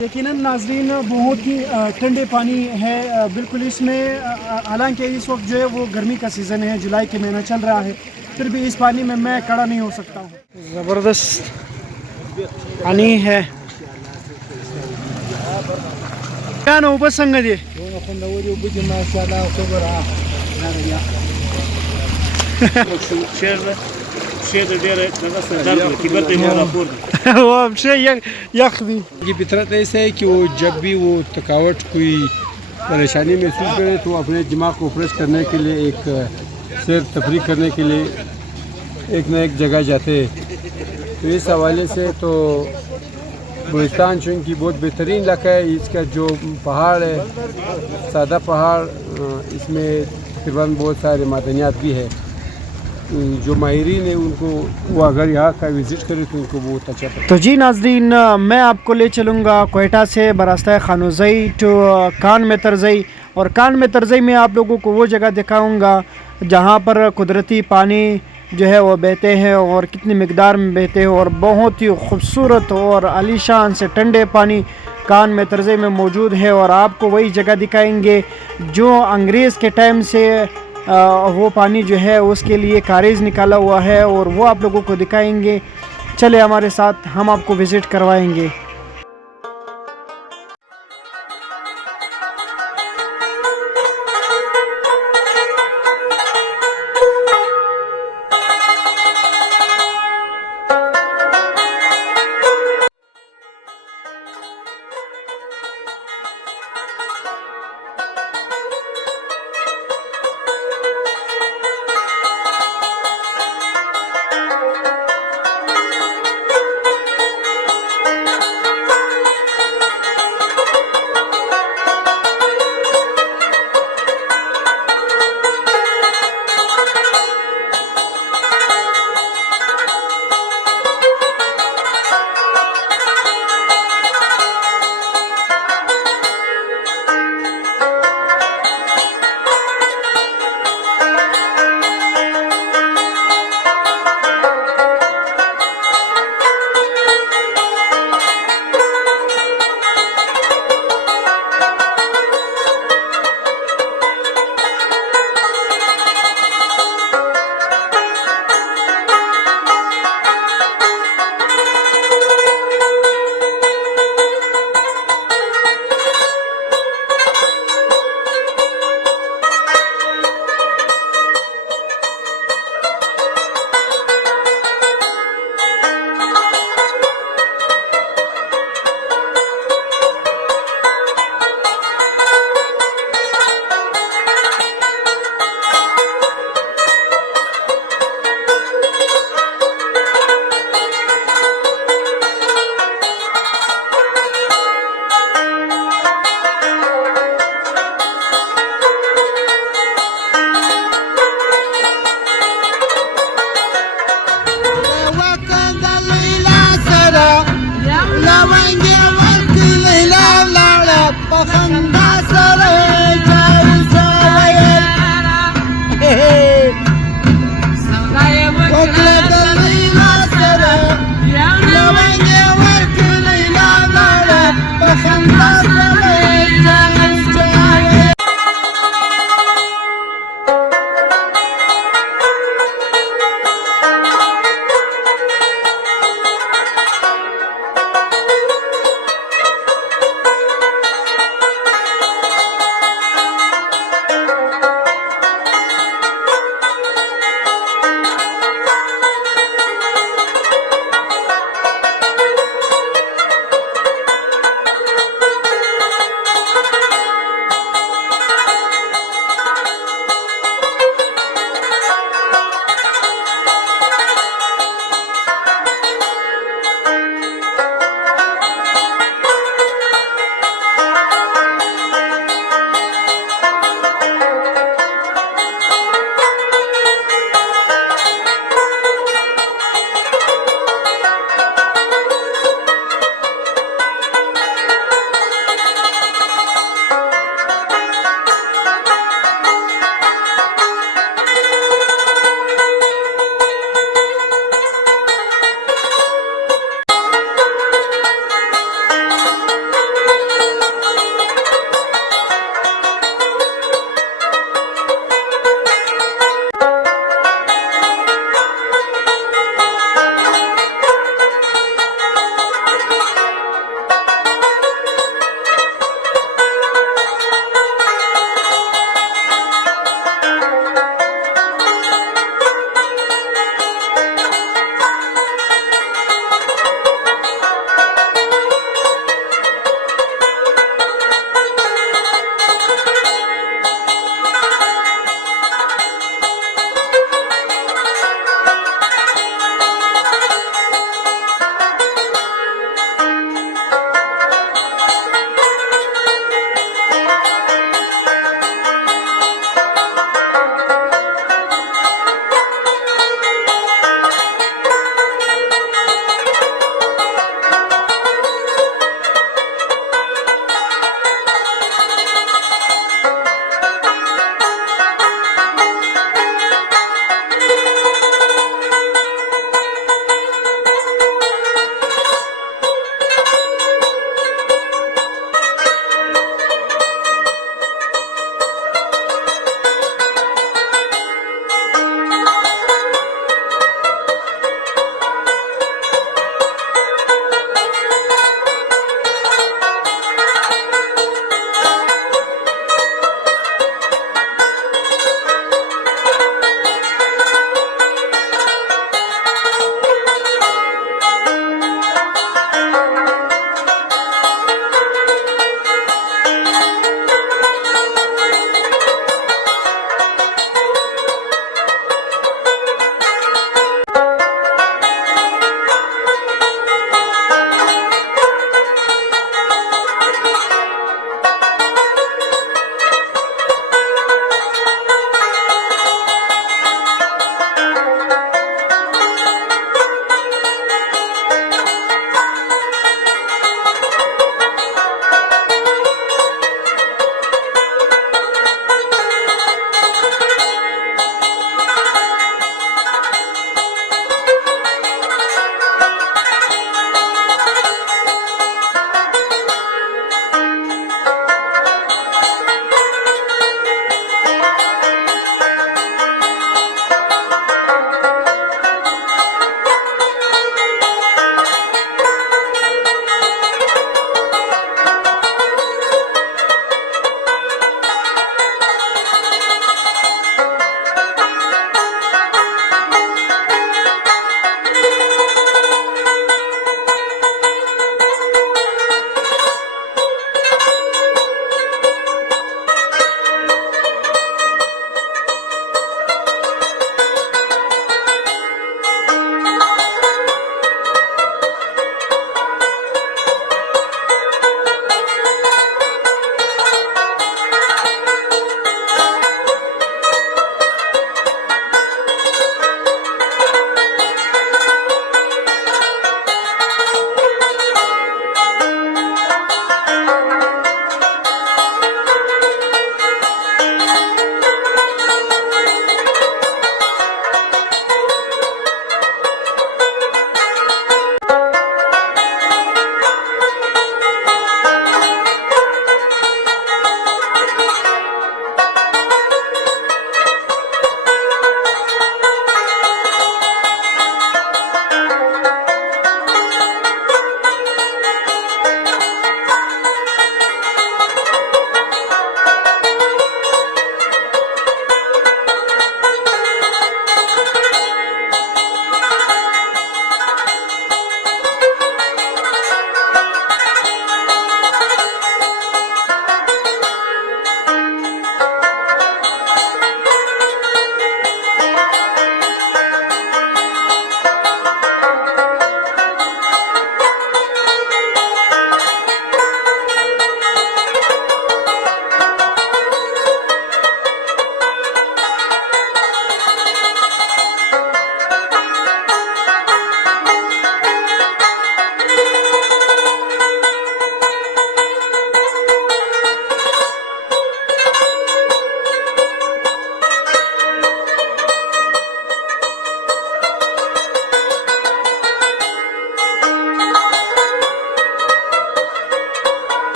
यकीनन नाजरीन बहुत ही ठंडे पानी है बिल्कुल इसमें। हालांकि इस वक्त जो है वो गर्मी का सीज़न है, जुलाई के महीना चल रहा है, फिर भी इस पानी में मैं खड़ा नहीं हो सकता हूँ। ज़बरदस्त पानी है। क्या ना ऊपर संगत ये वो हमसे यख दी की फितरत ऐसा है कि वो जब भी वो थकावट कोई परेशानी महसूस करे तो अपने दिमाग को फ्रेश करने के लिए एक सैर तफरीह करने के लिए एक न एक जगह जाते हैं। तो इस हवाले से तो बलूचिस्तान चूँकि बहुत बेहतरीन इलाका है, इसका जो पहाड़ है सादा पहाड़, इसमें तकरीबन बहुत सारे मादनियात भी है। जो माहिरीन है उनको वो अगर यहाँ का विज़िट करें तो उनको बहुत अच्छा पता। तो जी नाजरीन, मैं आपको ले चलूँगा कोयटा से बरास्ता खानोज़ई टू कान में तरज़ई, और कान में तरज़ई में आप लोगों को वो जगह दिखाऊँगा जहाँ पर कुदरती पानी जो है वो बहते हैं और कितनी मिकदार में बहते हैं, और बहुत ही खूबसूरत और आलीशान से ठंडे पानी कान में तरज़ई में मौजूद है। और आपको वही जगह दिखाएंगे जो अंग्रेज़ के टाइम से वो पानी जो है उसके लिए कारेज निकाला हुआ है, और वो आप लोगों को दिखाएंगे। चले हमारे साथ, हम आपको विज़िट करवाएंगे।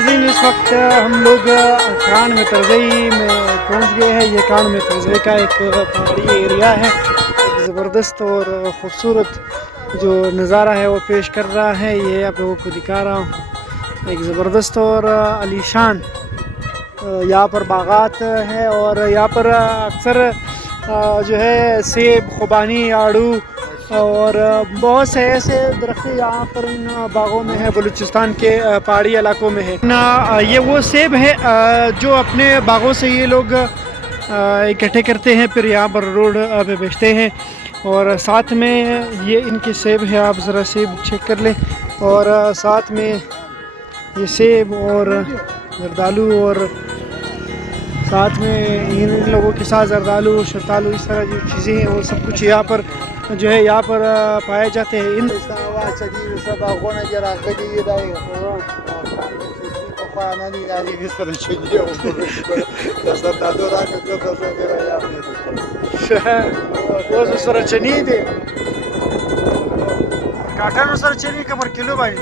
नाज़रीन, इस वक्त हम लोग कान में तरज़ई में पहुंच गए हैं। ये कान में तरज़ई का एक पहाड़ी एरिया है। एक ज़बरदस्त और ख़ूबसूरत जो नज़ारा है वो पेश कर रहा है। ये आप लोगों को दिखा रहा हूँ। एक ज़बरदस्त और आलीशान यहाँ पर बागात है और यहाँ पर अक्सर जो है सेब, खुबानी, आड़ू और बहुत से ऐसे दरख्त यहाँ पर इन बागों में है। बलूचिस्तान के पहाड़ी इलाकों में है ना। ये वो सेब है जो अपने बागों से ये लोग इकट्ठे करते हैं, फिर यहाँ पर रोड पे बेचते हैं। और साथ में ये इनके सेब है, आप ज़रा सेब चेक कर लें। और साथ में ये सेब और जरदालू और साथ में इन लोगों के साथ जरदालू, शतालू, इस तरह जो चीज़ें हैं वो सब कुछ यहाँ पर जो है यहाँ पर पाए जाते हैं। इन सरचनी दे काटा सरचनी कमर किलो भाई।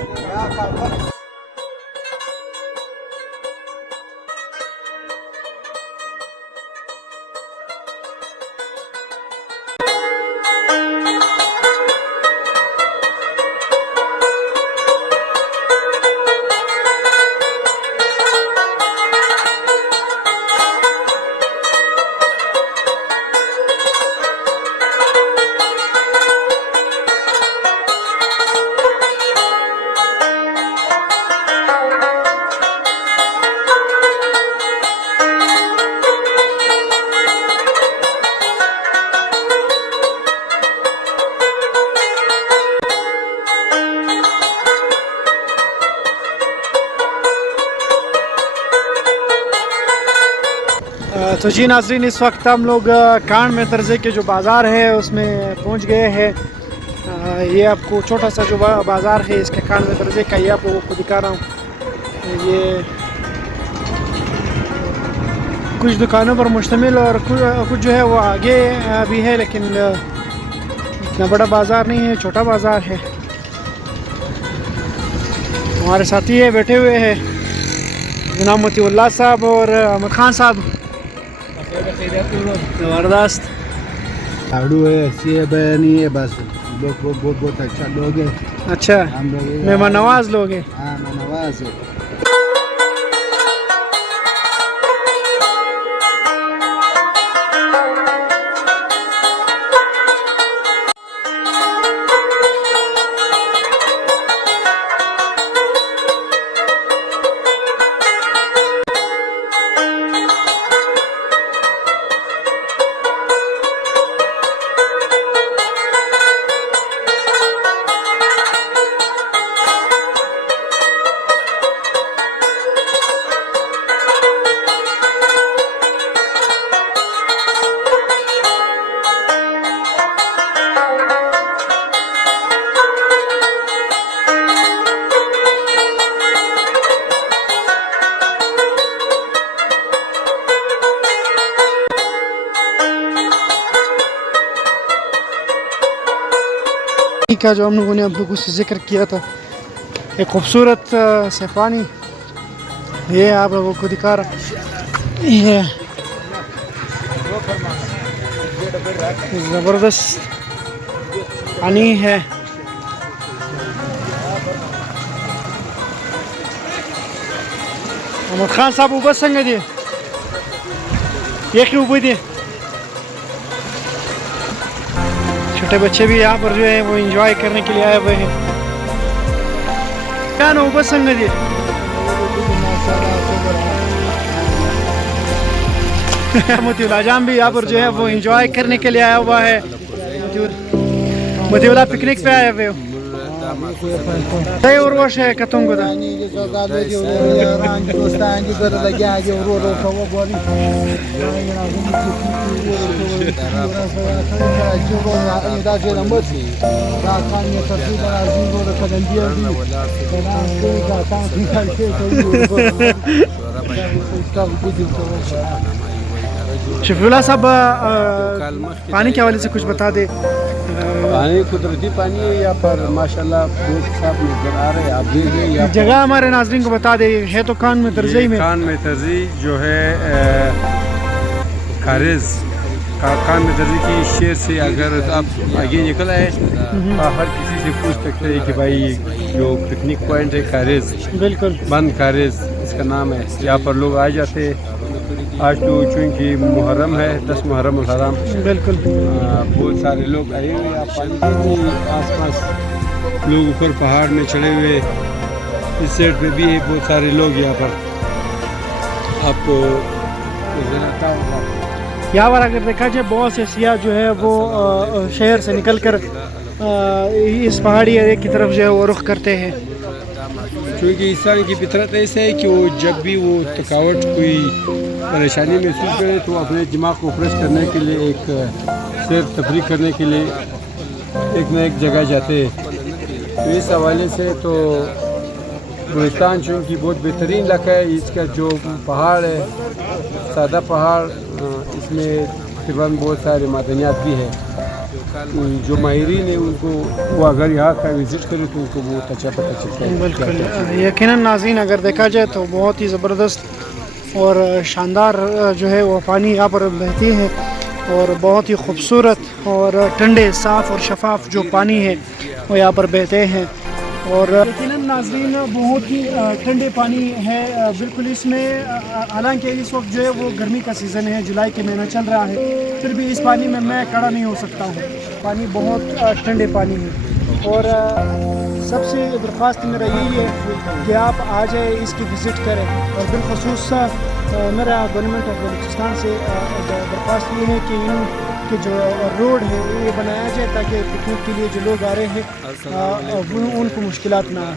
तो जी नाज़रीन, इस वक्त हम लोग कान में तरज़े के जो बाज़ार है उसमें पहुंच गए हैं। ये आपको छोटा सा जो बाज़ार है इसके कान में तरज़े का ये आप लोगों को दिखा रहा हूँ। ये कुछ दुकानों पर मुश्तमिल और कुछ जो है वो आगे भी है, लेकिन इतना बड़ा बाज़ार नहीं है, छोटा बाज़ार है। हमारे साथी है बैठे हुए हैं जनाब मोतीउल्लाह साहब और अहमद खान साहब। ज़बरदस्त आड़ू है, सेब है, नहीं है, बस लोग बहुत अच्छा लोग हैं। अच्छा, हम लोग मेहमान नवाज लोग हैं। हाँ, नवाज है। का जो हम लोगों ने आप लोगों से जिक्र किया था, एक खूबसूरत सैफानी, ये आप लोगों को दिखा रहा। ये ज़बरदस्त पानी है। अहमद खान साहब ऊपर संग दिए, ये क्यों ऊपर दिए। छोटे बच्चे भी यहाँ पर जो है वो एंजॉय करने के लिए आए हुए हैं। क्या ना ऊपर संग जी मोतीउल्लाह जाम भी यहाँ पर जो है वो एंजॉय करने के लिए आया हुआ है। मोतीउल्लाह पिकनिक पे आए हुए हो। सही और वो है कतुंग को शफीउल्लाह साहब पानी के हवाले से कुछ बता दे। पानी कुदरती पानी है यहाँ पर माशाल्लाह बहुत साफ नजर आ रहे हैं। आप देख रहे हैं यहाँ पर जगह हमारे नाज़रीन को बता दे, है तो कान में तरज़ई में। कान में तर्जी जो है खारिज कान में दर्जी की शेर से अगर आप आगे निकल आए हर किसी से पूछ सकते हैं कि भाई जो पिकनिक पॉइंट है खारिज, बिल्कुल बंद खारिज इसका नाम है। यहाँ पर लोग आ जाते हैं। आज तो चूँकि मुहर्रम है, 10 मुहर्रम उल हराम, बिल्कुल बहुत सारे लोग आए हुए हैं। पानी के आसपास लोग ऊपर पहाड़ में चढ़े हुए, इस साइड पे भी है बहुत सारे लोग यहाँ पर। आपको नज़र आता होगा। यहाँ पर अगर देखा जाए बहुत से सियाह जो है वो शहर से निकल कर इस पहाड़ी एरिया की तरफ जो है वो रुख करते हैं। क्योंकि इंसान की फितरत ऐसा है कि वो जब भी वो थकावट कोई परेशानी महसूस करे तो अपने दिमाग को फ्रेश करने के लिए एक सैर तफरी करने के लिए एक न एक जगह जाते हैं। तो इस हवाले से तो बलूचिस्तान चूँकि बहुत बेहतरीन इलाका है, इसका जो पहाड़ है सादा पहाड़, इसमें तकरीबन बहुत सारे मादनियात भी है। जो माहिरीन है उनको वो अगर यहाँ का विज़िट करें तो उनको बहुत अच्छा पता चलता है। बिल्कुल यकीनन नाज़रीन, अगर देखा जाए तो बहुत ही ज़बरदस्त और शानदार जो है वो पानी यहाँ पर बहती है और बहुत ही खूबसूरत और ठंडे साफ़ और शफाफ जो पानी है वो यहाँ पर बहते हैं। और यकीनन नाज़रीन बहुत ही ठंडे पानी है बिल्कुल इसमें। हालांकि इस वक्त जो है वो गर्मी का सीज़न है, जुलाई के महीना चल रहा है, फिर भी इस पानी में मैं खड़ा नहीं हो सकता हूँ। पानी बहुत ठंडे पानी है और सबसे दरख्वास्त मेरा यही है कि आप आ जाए, इसकी विज़िट करें। और बिलखसूस मेरा गवर्नमेंट ऑफ बलूचिस्तान से दरख्वास्त ये है कि इनके जो रोड है ये बनाया जाए ताकि पिकनिक के लिए जो लोग आ रहे हैं उनको मुश्किलात ना आए।